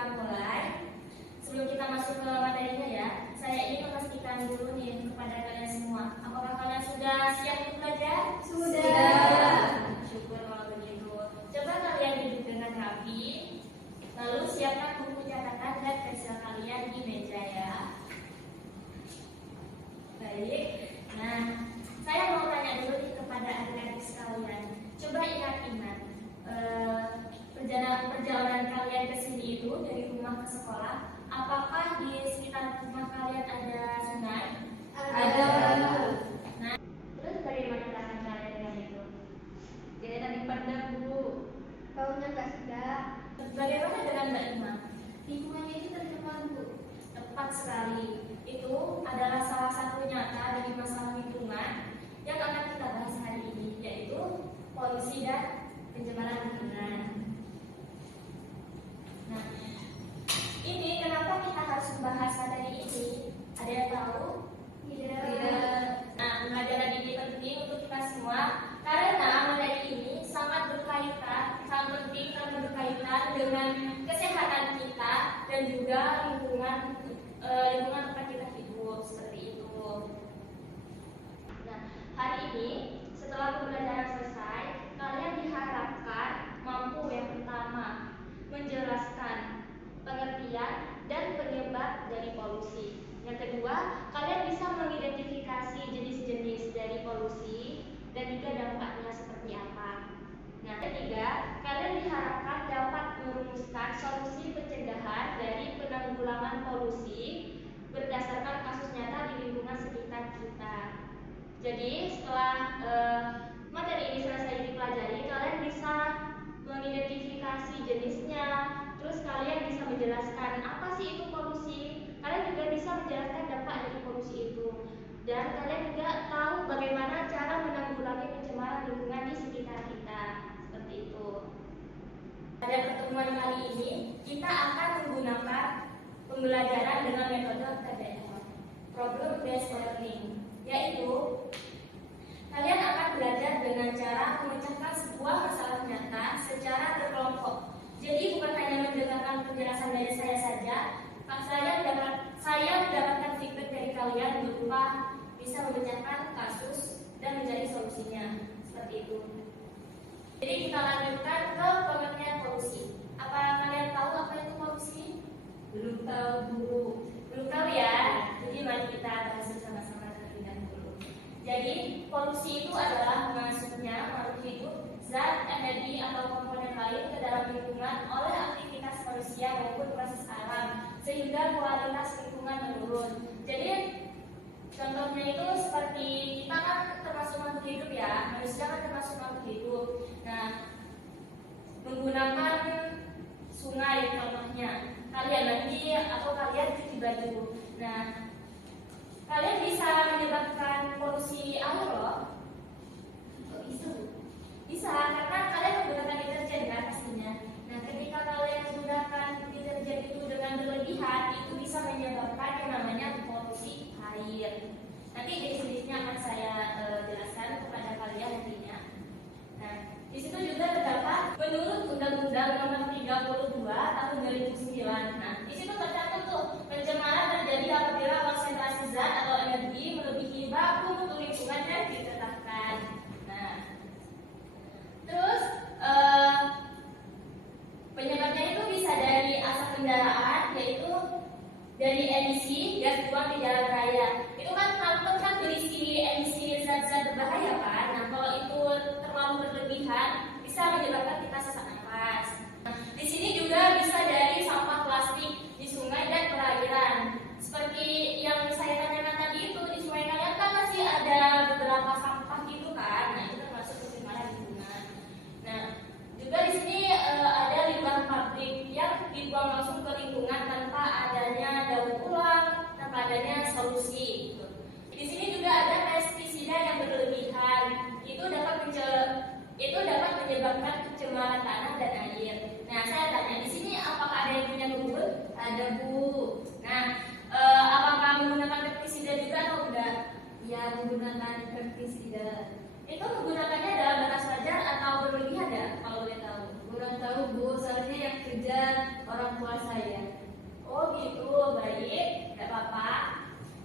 kita mulai, sebelum kita masuk ke materinya ya, saya ingin memastikan dulu nih kepada kalian semua. Apakah kalian sudah siap untuk belajar? Sudah. Syukur kalau begitu. Coba kalian duduk dengan rapi, lalu siapkan buku catatan dan pensil kalian di meja ya. Baik. Nah, saya mau tanya dulu nih kepada adik-adik sekalian. Coba ingat-ingat perjalanan kalian ke sini itu dari rumah ke sekolah. Apakah di sekitar rumah kalian ada sungai? Ada. Nah, terus bagaimana perasaan kalian dengan itu? Dia tadi pandang Bu. Baunya nggak sedap. Bagaimana dengan Mbak Ima? Lingkungannya itu tercemar Bu. Tepat sekali. Itu adalah salah satu nyata dari masalah lingkungan yang akan kita bahas hari ini, yaitu polusi dan pencemaran lingkungan. Nah, ini kenapa kita harus membahas materi ini? Ada yang tahu? Tidak. Nah, pembelajaran ini penting untuk kita semua karena materi ini sangat berkaitan, sangat penting karena berkaitan dengan kesehatan kita dan juga lingkungan tempat kita hidup seperti itu. Nah, hari ini setelah pembelajaran selesai, kalian diharapkan mampu yang pertama menjelaskan pengertian dan penyebab dari polusi. Yang kedua, kalian bisa mengidentifikasi jenis-jenis dari polusi dan juga dampaknya seperti apa. Nah, ketiga, kalian diharapkan dapat merumuskan solusi pencegahan dari penanggulangan polusi berdasarkan kasus nyata di lingkungan sekitar kita. Jadi, setelah materi ini selesai dipelajari, kalian bisa mengidentifikasi jenisnya, terus kalian bisa menjelaskan apa sih itu polusi. Kalian juga bisa menjelaskan dampak dari polusi itu. Dan kalian juga tahu bagaimana cara menanggulangi pencemaran lingkungan di sekitar kita. Seperti itu. Pada pertemuan kali ini, kita akan menggunakan pembelajaran dengan metode PBL, Problem Based Learning, yaitu kalian akan belajar dengan cara memecahkan sebuah masalah nyata secara berkelompok. Jadi bukan hanya mendengarkan penjelasan dari saya saja, saya mendapatkan feedback dari kalian berupa bisa memecahkan kasus dan mencari solusinya. Seperti itu. Jadi kita lanjutkan ke pengertian polusi. Apa kalian tahu apa itu polusi? Belum tahu Bu. Belum tahu ya? Jadi mari kita bahas bersama-sama terlebih dahulu. Jadi polusi itu adalah masuknya makhluk hidup, zat, energi atau komponen lain ke dalam lingkungan oleh aktivitas manusia maupun proses alam sehingga kualitas lingkungan menurun. Jadi contohnya itu seperti kita kan termasuk makhluk hidup ya, manusia kan termasuk makhluk hidup. Nah, menggunakan sungai contohnya, kalian mandi atau kalian cuci baju. Nah, kalian bisa menyebabkan polusi air loh. Kok bisa? Bisa karena kalian menggunakan deterjen kan pastinya. Nah, ketika kalian menggunakan deterjen itu dengan berlebihan, itu bisa menyebabkan yang namanya polusi air. Nanti jenis-jenisnya akan saya jelaskan kepada kalian nantinya. Nah, di situ juga terdapat menurut Undang-Undang Nomor 32 Tahun 2009. Nah, di situ tercatat tuh pencemaran terjadi apabila konsentrasi zat atau energi melebihi baku mutu lingkungan yang ditetapkan. Nah, terus penyebabnya itu bisa dari asap kendaraan, yaitu dari emisi gas buang di jalan raya. Itu kan knalpot kan berisi emisi zat-zat berbahaya kan. Nah, kalau itu terlalu berlebihan bisa menyebabkan kita sesak nafas. Nah, di sini juga bisa dari sampah plastik di sungai dan perairan. Seperti yang saya tanyakan tadi itu, di sungai kalian kan masih ada beberapa sampah gitu kan. Nah, itu termasuk pencemaran lingkungan. Nah, juga di sini ada limbah pabrik yang dibuang langsung ke lingkungan tanpa adanya daur ulang, tanpa adanya solusi. Gitu. Di sini juga ada pestisida yang berlebihan. Itu dapat menyebabkan pencemaran tanah dan air. Nah, saya tanya di sini apakah ada yang punya kebun? Ada Bu. Nah, apakah menggunakan pestisida juga atau enggak? Ya, menggunakan pestisida. Itu menggunakannya dalam batas wajar atau berlebihan ya? Kalau boleh tahu. Kurang tahu Bu, soalnya yang kerja dan orang tua saya. Oh gitu, baik, tidak apa-apa.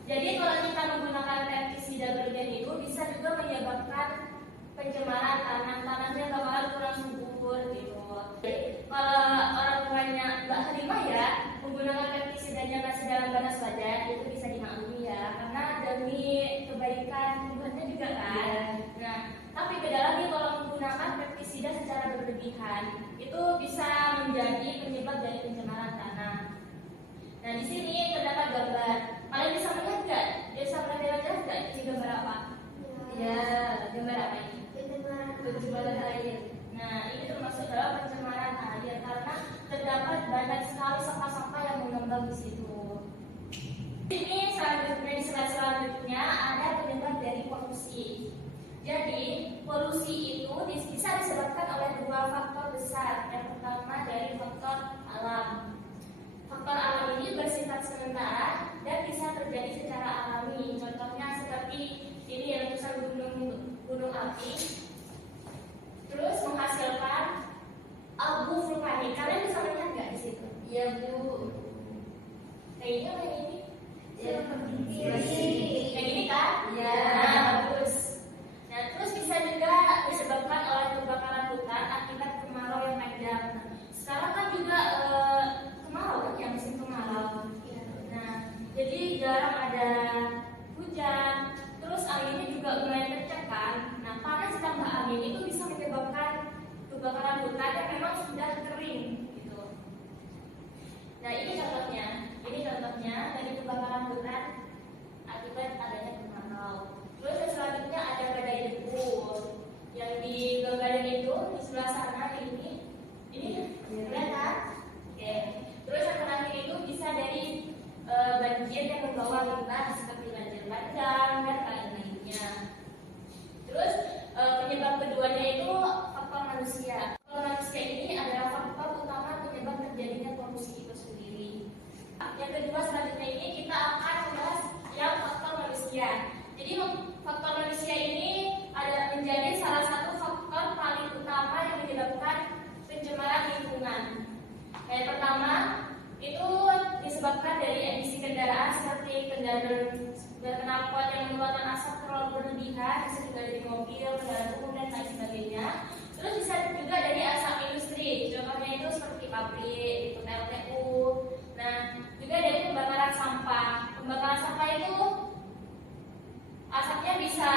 Jadi kalau kita menggunakan pestisida berlebihan itu bisa juga menyebabkan pencemaran tanahnya bakalan kurang subur gitu. Jadi, kalau orang tuanya Mbak Halimah ya menggunakan pestisidanya masih dalam batas wajar, itu bisa dimaklumi ya, karena demi kebaikan lingkungannya juga kan. Nah, tapi beda lagi kalau menggunakan pestisida secara berlebihan, itu bisa menjadi penyebab dari pencemaran tanah. Nah, di sini terdapat gambar. Kalian bisa melihat nggak? Bisa melihat jelas nggak? Ini gambar apa? Ya, gambar apa ini? Pencemaran air. Nah, ini termasuk dalam pencemaran air karena terdapat banyak sekali sampah-sampah yang mengembang di situ. Ini selanjutnya di slide selanjutnya ada penyebab dari polusi. Jadi, polusi itu bisa disebabkan oleh dua faktor besar. Yang pertama dari faktor alam. Faktor alam ini bersifat sementara dan bisa terjadi secara alami. Contohnya seperti ini yang letusan gunung api, terus menghasilkan abu vulkanik. Kalian bisa melihat nggak di situ? Iya Bu. Kayaknya kayak ini. Ya, kayak gini kan? Iya. Nah, bagus. Nah, terus bisa juga disebabkan oleh kebakaran hutan akibat kemarau yang panjang. Sekarang kan juga kemarau kan ya, musim kemarau. Nah, jadi jarang ada hujan. Terus anginnya juga mulai kencang kan. Nah, panas ditambah angin itu bisa menyebabkan kebakaran hutan yang memang sudah kering gitu. Nah, ini contohnya. Ini contohnya dari kebakaran hutan akibat adanya kemarau. Terus yang selanjutnya ada badai debu. Yang di gambar itu di sebelah sana ini kelihatan. Oke. Terus yang terakhir itu bisa dari banjir yang membawa limbah seperti banjir bandang dan lain-lainnya. Terus penyebab keduanya itu faktor manusia. Faktor manusia ini adalah faktor utama penyebab terjadinya polusi itu sendiri. Yang kedua selanjutnya ini kita akan membahas yang faktor manusia. Jadi faktor manusia ini ada menjadi salah satu faktor paling utama yang menyebabkan pencemaran lingkungan. Yang pertama itu disebabkan dari emisi kendaraan seperti kendaraan berknalpot yang mengeluarkan asap terlalu berlebihan, bisa juga dari mobil, kendaraan umum dan lain sebagainya. Terus bisa juga dari asap industri, contohnya itu seperti pabrik, itu PLTU. Nah, juga dari pembakaran sampah. Pembakaran sampah itu asapnya bisa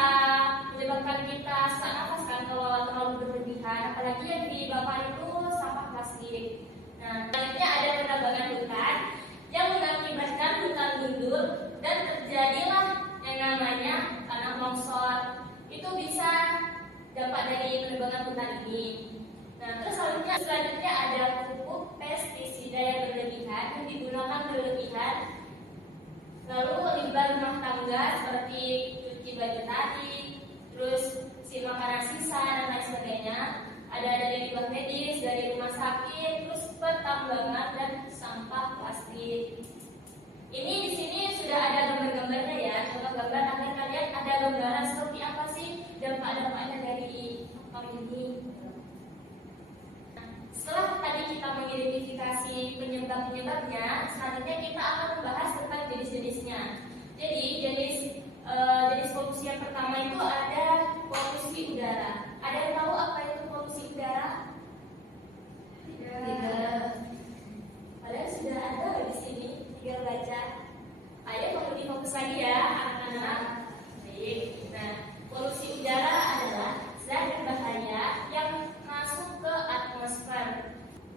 menyebabkan kita sesak nafas kan kalau terlalu berlebihan, apalagi yang dibakar itu sampah plastik. Nah, selanjutnya ada penebangan hutan yang mengakibatkan hutan gundul dan terjadilah yang namanya tanah longsor. Itu bisa dampak dari penebangan hutan ini. Nah, terus selanjutnya ada pupuk pestisida yang berlebihan yang digunakan berlebihan. Lalu limbah rumah tangga seperti cuci baju tadi, terus makanan sisa dan lain sebagainya. Ada dari limbah medis, dari rumah sakit, terus pertambangan dan sampah plastik. Ini di sini sudah ada gambar-gambarnya ya. Contoh gambar agar kalian ada gambaran seperti apa sih dampak-dampaknya dari faktor ini. Setelah tadi kita mengidentifikasi penyebab-penyebabnya, selanjutnya kita akan membahas tentang jenis-jenisnya. Jadi jenis polusi yang pertama itu ada polusi udara. Ada yang tahu apa itu polusi udara? Tidak. Padahal sudah ada di sini, tinggal baca. Ayo lebih fokus lagi ya, anak-anak. Baik. Nah, polusi udara adalah zat berbahaya yang masuk ke atmosfer.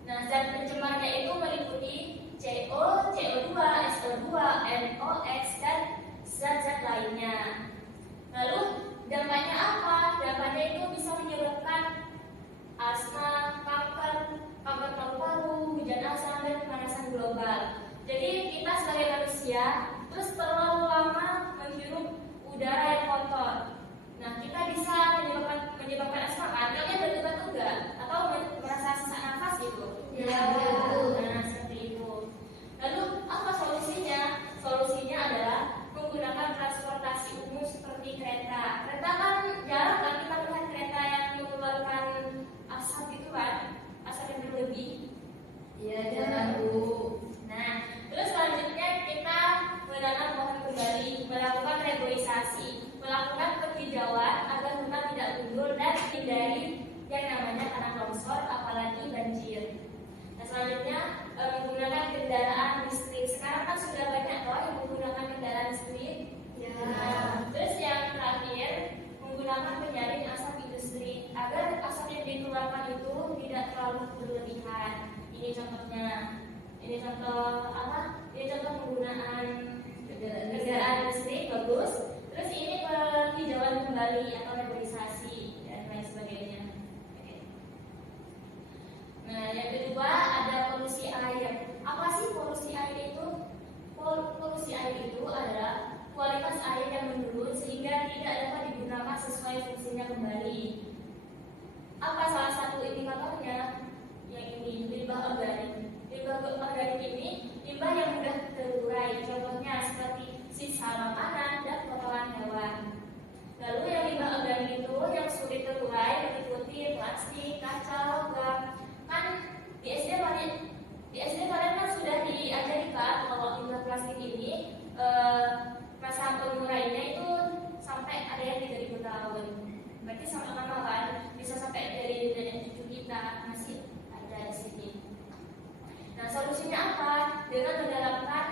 Nah, zat pencemarnya itu meliputi CO, CO2, SO2, NOx, dan zat-zat lainnya. Lalu dampaknya apa? Dampaknya itu bisa menyebabkan asma, kanker paru-paru, hujan asam, dan pemanasan global. Jadi kita sebagai manusia terus terlalu lama menghirup udara yang kotor. Nah, kita bisa menyebabkan asma kan? Kalian betul-betul enggak? Atau merasa sesak nafas gitu? Ya. Nah, seperti itu. Lalu apa solusinya? Solusinya adalah menggunakan transportasi umum seperti kereta. Kereta kan jarang kan kita melihat kereta yang mengeluarkan asap gitu kan? Asap yang berlebih. Iya, terlalu berlebihan. Ini contohnya. Ini contoh apa? Ini contoh penggunaan kendaraan listrik bagus. Terus ini penghijauan kembali atau reboisasi dan lain sebagainya. Oke. Nah, yang kedua ada polusi air. Apa sih polusi air itu? Polusi air itu adalah kualitas air yang menurun sehingga tidak dapat digunakan sesuai fungsinya kembali. Apa salah satu indikatornya? Yang ini, limbah organik. Limbah organik ini limbah yang mudah terurai, contohnya seperti sisa makanan dan kotoran hewan. Lalu yang limbah organik itu yang sulit terurai meliputi plastik, kaca, logam. Kan di SD kalian kan sudah diajari kan kalau limbah plastik ini masa penguraiannya itu sampai ada yang 3000 tahun. Berarti sama lama kan, bisa sampai dari nenek cucu kita masih ada di sini. Nah, solusinya apa? Dengan menerapkan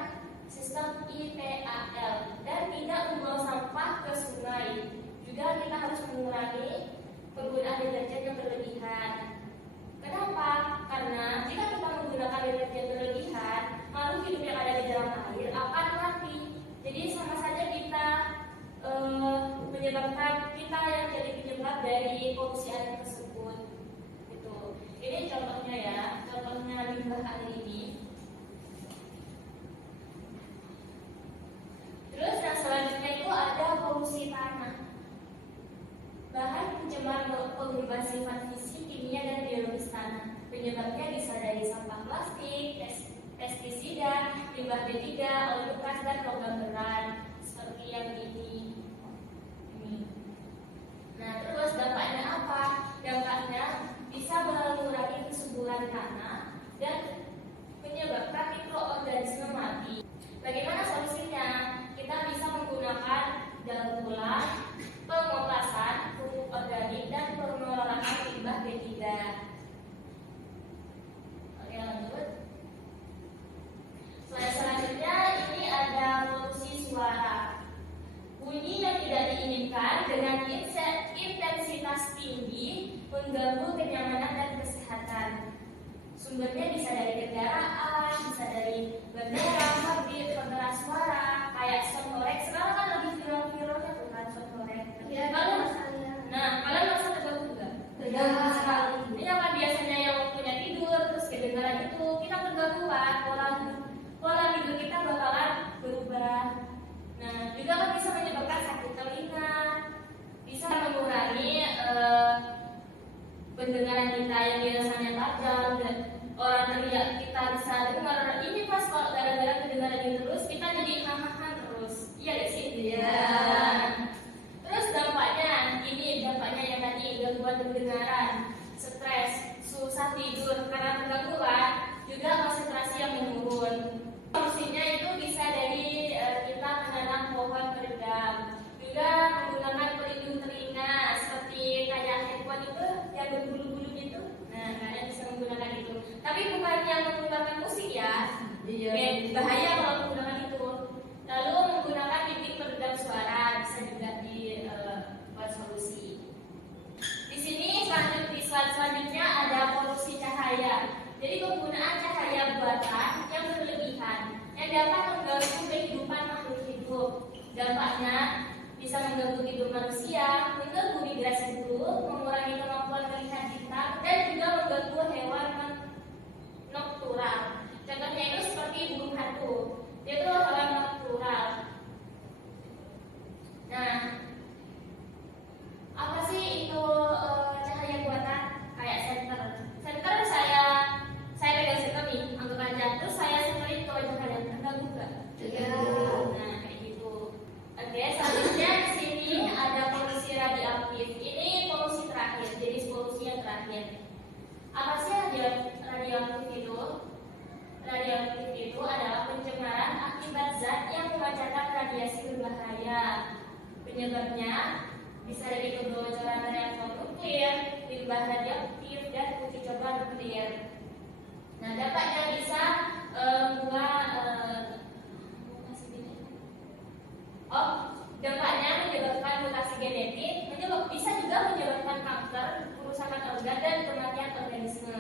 sistem IPAL dan tidak membuang sampah ke sungai. Juga kita harus mengurangi penggunaan deterjen yang berlebihan. Kenapa? Karena jika kita menggunakan deterjen berlebihan, makhluk hidup yang ada di dalam air akan mati. Jadi sama saja kita menyebabkan kita yang jadi penyebab dari polusi air tersebut. Gitu. Ini contohnya ya, contohnya limbah air ini. Terus yang selanjutnya itu ada polusi tanah. Bahan pencemar pengubah sifat fisik, kimia dan biologis tanah. Penyebabnya bisa dari sampah plastik, pestisida, limbah B3, oleh bekas dan logam berat seperti yang ini. Nah, terus dampaknya apa? Dampaknya bisa mengurangi kesuburan tanah dan menyebabkan mikroorganisme mati. Bagaimana solusinya? Kita bisa menggunakan daur ulang, pengoplasan, pupuk organik, dan pengelolaan limbah B3. Oke, lanjut. Selanjutnya ini ada polusi suara. Bunyi yang tidak diinginkan dengan intensitas tinggi mengganggu kenyamanan dan kesehatan. Sumbernya bisa dari kendaraan, bisa dari bendera, mobil, pengeras suara, kayak soundtrack. Sekarang kan lagi viral-viralnya tuh kan soundtrack. Ya, kalian merasa terganggu juga? Terganggu sekali. Ini kan biasanya yang punya tidur terus kedengaran itu kita terganggu kan, pola tidur kita bakalan berubah. Nah, juga kan bisa menyebabkan sakit telinga, bisa mengurangi pendengaran kita yang biasanya tajam dan orang teriak kita bisa dengar. Ini pas kalau gara-gara kedengaran ini terus kita jadi hahaha terus. Iya gak sih? Iya. Terus dampaknya yang tadi gangguan pendengaran, stres, susah tidur karena terganggu kan, juga konsentrasi yang menurun. Solusinya itu bisa dari kita menanam pohon peredam, juga menggunakan pelindung telinga seperti kayak headphone itu yang berbulu-bulu gitu. Nah, kalian bisa menggunakan itu. Tapi bukan yang menggunakan musik ya. Iya. Bahaya kalau menggunakan itu. Lalu menggunakan bibit peredam suara bisa juga dibuat solusi. Di sini di slide selanjutnya ada polusi cahaya. Jadi penggunaan cahaya buatan yang berlebihan yang dapat mengganggu kehidupan makhluk hidup. Dampaknya bisa mengganggu tidur manusia, mengganggu migrasi burung, mengurangi kemampuan melihat bintang, dan juga mengganggu hewan noktural. Contohnya itu seperti burung hantu. Dia itu hewan noktural. Nah, apa sih itu cahaya buatan? Kayak senter. Senter saya pegang senter nih, anggap aja. Terus saya senterin ke wajah kalian, terganggu nggak? Terganggu. Nah, kayak gitu. Oke, selanjutnya di sini ada polusi radioaktif. Ini polusi terakhir, jadi polusi yang terakhir. Apa sih radioaktif itu? Radioaktif itu adalah pencemaran akibat zat yang memancarkan radiasi berbahaya. Penyebabnya bisa dari kebocoran reaktor nuklir, limbah radioaktif, dan uji coba nuklir. Nah, dampaknya bisa dampaknya menyebabkan mutasi genetik, bisa juga menyebabkan kanker, kerusakan organ, dan kematian organisme.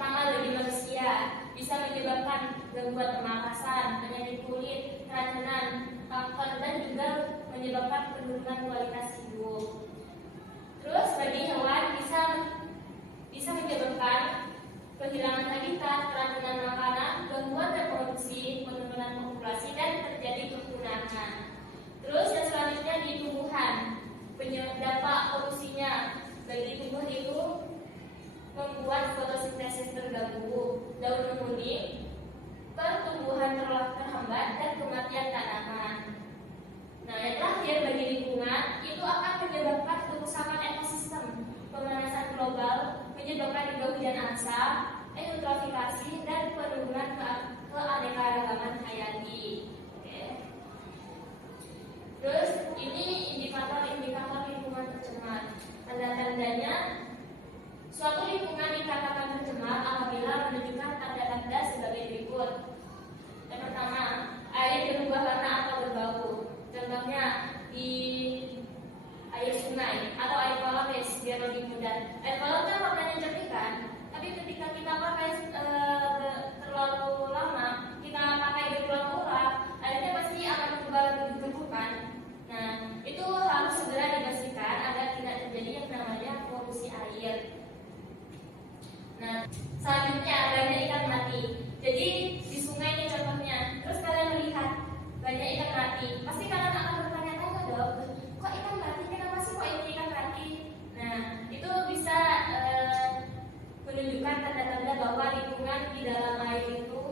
pertama bagi manusia bisa menyebabkan gangguan pernapasan, penyakit kulit, keracunan, kanker, dan juga menyebabkan penurunan kualitas hidup. Terus bagi hewan bisa menyebabkan kehilangan habitat, keracunan makanan, gangguan reproduksi, penurunan populasi, dan terjadi kepunahan. Terus yang selanjutnya di tumbuhan, dampak polusinya bagi tumbuh itu membuat fotosintesis terganggu, daun menguning, pertumbuhan terhambat, dan kematian tanaman. Nah, yang terakhir bagi lingkungan itu akan menyebabkan kerusakan ekosistem, pemanasan global, menyebabkan juga hujan asam, eutrofikasi, dan penurunan keanekaragaman hayati. Oke. Terus ini indikator lingkungan tercemar. Tanda-tandanya suatu lingkungan dikatakan tercemar apabila menunjukkan tanda-tanda sebagai berikut. Yang pertama, air berubah warna atau berbau. Contohnya di air sungai atau air kolam biar lebih mudah. Air kolam kan warnanya jernih kan, tapi ketika kita pakai terlalu lama, kita pakai berulang-ulang, airnya pasti akan berubah lebih jernih kan. Nah, itu harus segera dibersihkan agar tidak terjadi yang namanya polusi air. Nah, selanjutnya banyak ikan mati. Jadi di sungai ini contohnya. Terus kalian melihat banyak ikan mati. Pasti kalian akan bertanya-tanya dong, kok ikan mati? Kenapa sih kok ini ikan mati? Nah, itu bisa menunjukkan tanda-tanda bahwa lingkungan di dalam air itu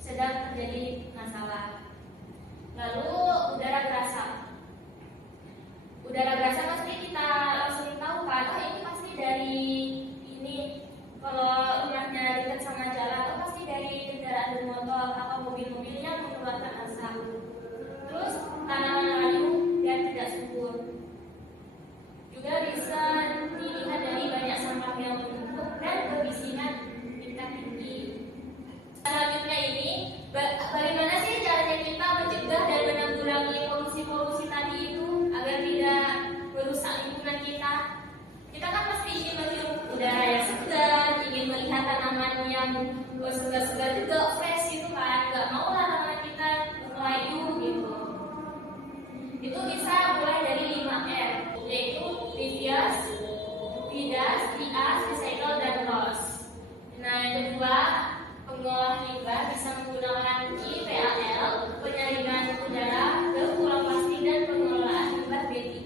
sedang terjadi masalah. Lalu udara berasap. Udara berasap pasti kita langsung tahu kan, oh ini pasti dari ini. Kalau rumahnya dekat sama jalan, pasti dari kendaraan bermotor atau mobil-mobil yang mengeluarkan asap. Terus tanaman layu dan tidak subur. Juga bisa dilihat dari banyak sampah yang menumpuk dan kebisingan tingkat tinggi. Selanjutnya ini, bagaimana sih caranya kita mencegah dan menanggulangi polusi-polusi tadi itu agar tidak merusak lingkungan kita? Kita kan pasti ingin menghirup udara yang segar, ingin melihat tanaman yang segar-segar juga, fresh gitu kan. Gak mau lah tanaman kita melayu gitu. Itu bisa mulai dari 5R, yaitu reduce, reduce, recycle, dan loss. Nah, yang kedua, pengolah limbah bisa menggunakan IPAL, penyaringan udara, daur ulang plastik, dan pengelolaan limbah B3.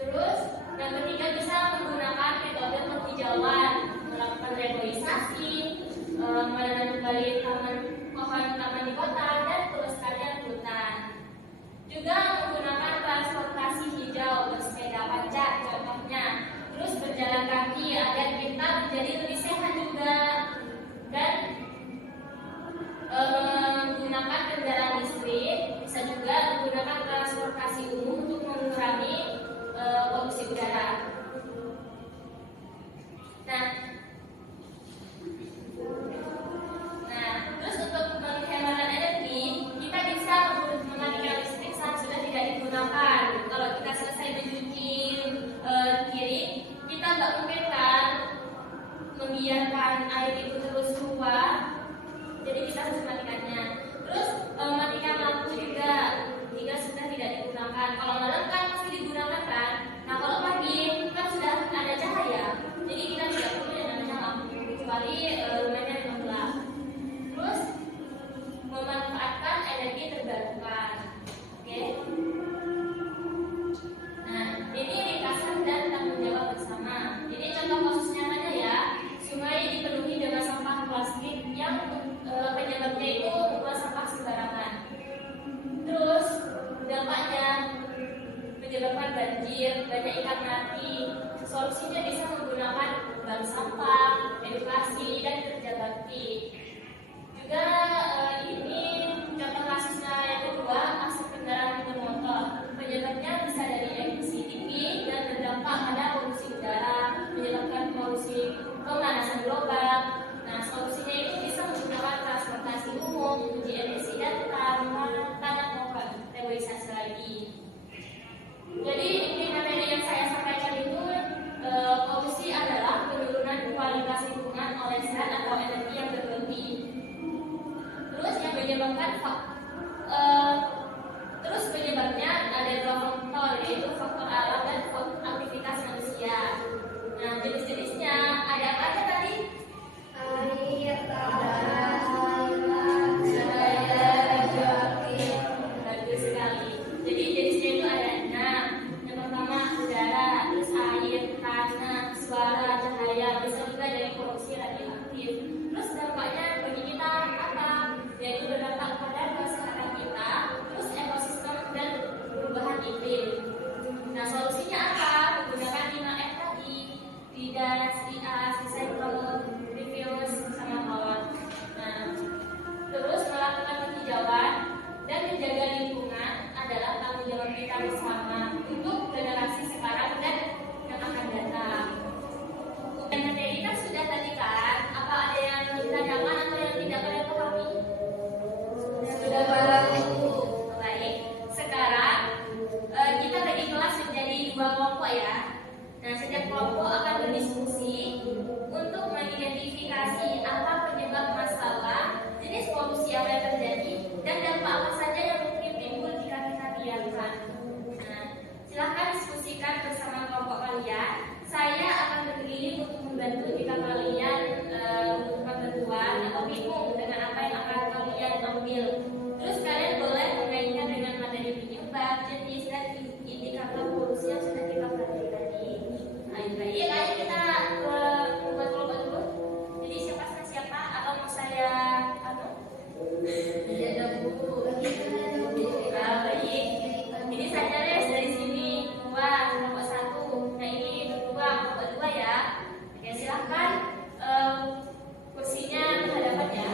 Terus, yang ketiga bisa menggunakan metode penghijauan, melakukan reboisasi, menanam kembali pohon taman di kota, dan pelestarian hutan. Juga menggunakan transportasi hijau, bersepeda pajak contohnya. Terus berjalan kaki agar kita menjadi lebih sehat juga. Dan menggunakan kendaraan listrik, bisa juga menggunakan transportasi umum untuk mengurangi polusi udara. Nah, terus untuk menghemat energi, kita bisa mematikan listrik saat sudah tidak digunakan. Kalau kita selesai mencuci piring, kita nggak mungkin kan membiarkan air itu terus keluar. Jadi kita harus mematikannya. Terus matikan lampu juga jika sudah tidak digunakan. Kalau malam kan pasti digunakan kan. Nah, kalau pagi kan sudah ada cahaya, jadi kita tidak perlu yang namanya lampu kecuali rumahnya memang gelap. Terus memanfaatkan energi terbarukan. Oke. Nah, ini ringkasan dan tanggung jawab bersama. Ini contoh kasus nyatanya ya. Sungai dipenuhi dengan sampah plastik yang penyebabnya itu membuat sampah sembarangan. Terus dampaknya menyebabkan banjir, banyak ikan mati. Solusinya bisa menggunakan bank sampah, edukasi, dan kerja bakti. Juga ini contoh kasusnya yang kedua, asap kendaraan bermotor. Penyebabnya bisa dari emisi tinggi dan berdampak pada polusi udara, menyebabkan polusi pemanasan global. Nah, solusinya itu bisa menggunakan transportasi umum, uji emisi, dan tanam pohon, reboisasi lagi. Jadi inti materi yang saya sampaikan itu polusi adalah penurunan kualitas radioaktif. Terus dampaknya bagi kita apa? Yaitu berdampak pada kesehatan kita, terus ekosistem dan perubahan iklim. Nah, solusinya apa? Menggunakan 5M tadi: reduce, recycle, reuse, sama hold. Nah, terus melakukan penghijauan dan menjaga lingkungan adalah tanggung jawab kita bersama untuk generasi sekarang dan yang akan datang. Dan materi kan sudah tadi kan? Apa ada yang ditanyakan atau yang tidak kalian pahami? Sudah paham. Baik. Sekarang kita bagi kelas menjadi 2 kelompok ya. Nah, setiap kelompok akan berdiskusi untuk mengidentifikasi apa penyebab masalah, jenis polusi apa yang terjadi, dan dampak apa saja yang mungkin timbul jika kita biarkan. Nah, silahkan diskusikan bersama kelompok kalian. Saya akan berkeliling untuk membantu jika kalian membutuhkan bantuan atau bingung dengan apa yang akan kalian ambil. Terus kalian boleh mengaitkan dengan materi penyebab, jenis, dan indikator polusi yang sudah kita pelajari tadi. Baik, ayo kita membuat kelompok dulu. Jadi siapa sama siapa atau mau saya ada buku baik. Ini saja deh dari sini 2 kelompok 1. Nah ini berdua kelompok 2 ya. Oke, silahkan kursinya berhadapan ya.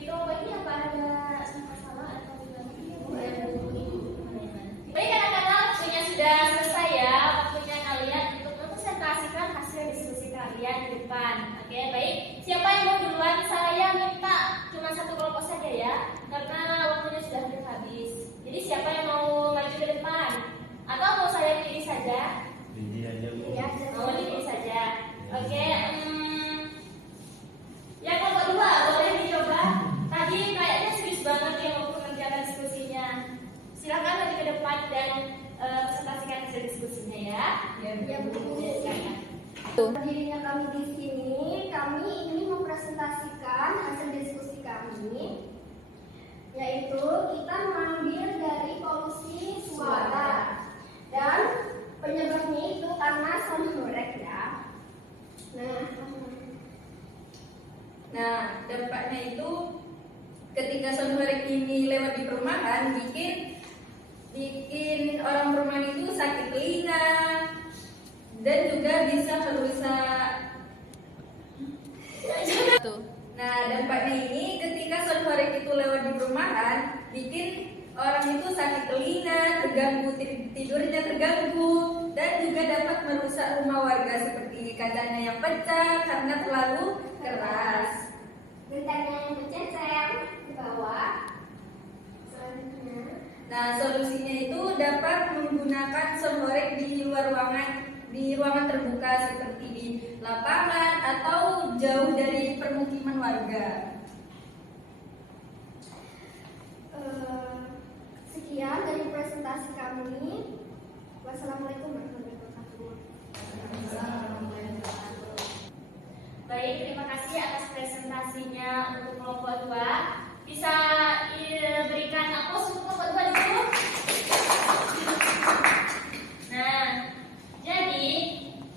Di kelompok ini apa ada masalah atau baik, anak-anak, waktunya sudah selesai ya. Waktunya kalian untuk mempresentasikan hasil diskusi kalian di depan. Oke, baik. Siapa yang mau duluan? Saya minta cuma 1 kelompok saja ya, karena waktunya sudah habis. Jadi siapa yang mau maju ke depan? Atau mau saya pilih saja? Pilih aja, Bu. Ya, mau dipilih saja. Oke, ya kelompok 2 boleh dicoba. Tadi kayaknya serius banget yang waktu mengerjakan diskusinya. Silakan maju ke depan dan presentasikan hasil diskusinya ya. Ya, Bu. Berdirinya kami di sini, kami ingin mempresentasikan hasil diskusi kami, yaitu kita mengambil dari polusi suara dan penyebabnya itu karena sonhorek ya. Nah, dampaknya itu ketika sonhorek ini lewat di perumahan bikin orang perumahan itu sakit telinga dan juga bisa merusak. Nah, dampaknya ini ketika sonhorek itu lewat di perumahan bikin orang itu sakit telinga, terganggu tidurnya terganggu, dan juga dapat merusak rumah warga seperti kacanya yang pecah karena terlalu keras. Gentengnya yang bercecer di bawah. Selanjutnya, Nah, solusinya itu dapat menggunakan sonhorek di luar ruangan, di ruangan terbuka seperti di lapangan atau jauh dari permukiman warga. sekian dari presentasi kami. Wassalamualaikum warahmatullahi wabarakatuh. Baik, terima kasih atas presentasinya untuk kelompok 2. Bisa berikan aplaus untuk kelompok 2 dulu. Nah, jadi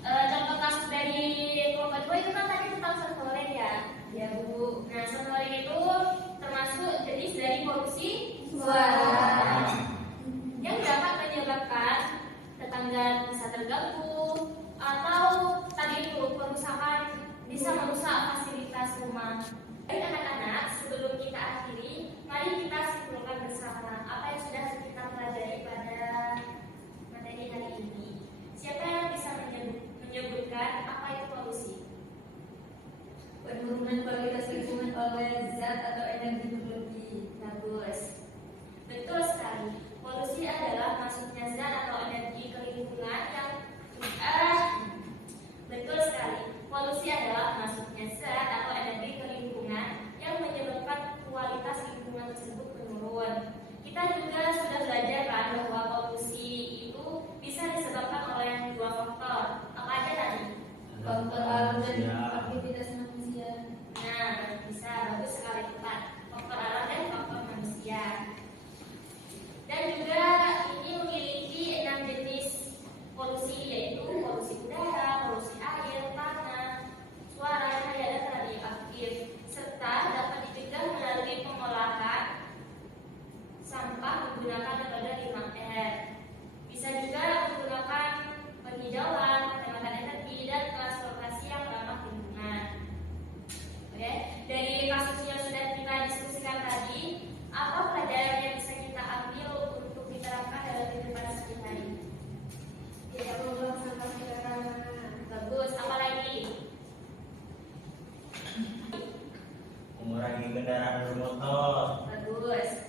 contoh kasus dari kelompok 2 itu kan tadi tentang sonhorek ya. Ya, Bu. Nah, sonhorek itu termasuk jenis dari polusi Suara yang dapat menyebabkan tetangga bisa terganggu atau tadi itu perusakan bisa merusak fasilitas rumah. Baik anak-anak, sebelum kita akhiri, mari kita simpulkan bersama apa yang sudah kita pelajari pada materi hari ini. Siapa yang bisa menyebutkan apa itu polusi? penurunan kualitas lingkungan oleh zat atau energi berlebih. Bagus. Betul sekali. Polusi adalah masuknya zat atau energi ke lingkungan yang betul sekali. Polusi adalah masuknya zat atau energi ke lingkungan yang menyebabkan kualitas lingkungan tersebut menurun. Kita juga sudah belajar kan bahwa polusi itu bisa disebabkan oleh 2 faktor. Apa aja tadi? Faktor alam dan aktivitas manusia. Nah, bisa bagus sekali tepat. Faktor alam dan faktor mengurangi kendaraan bermotor. Bagus.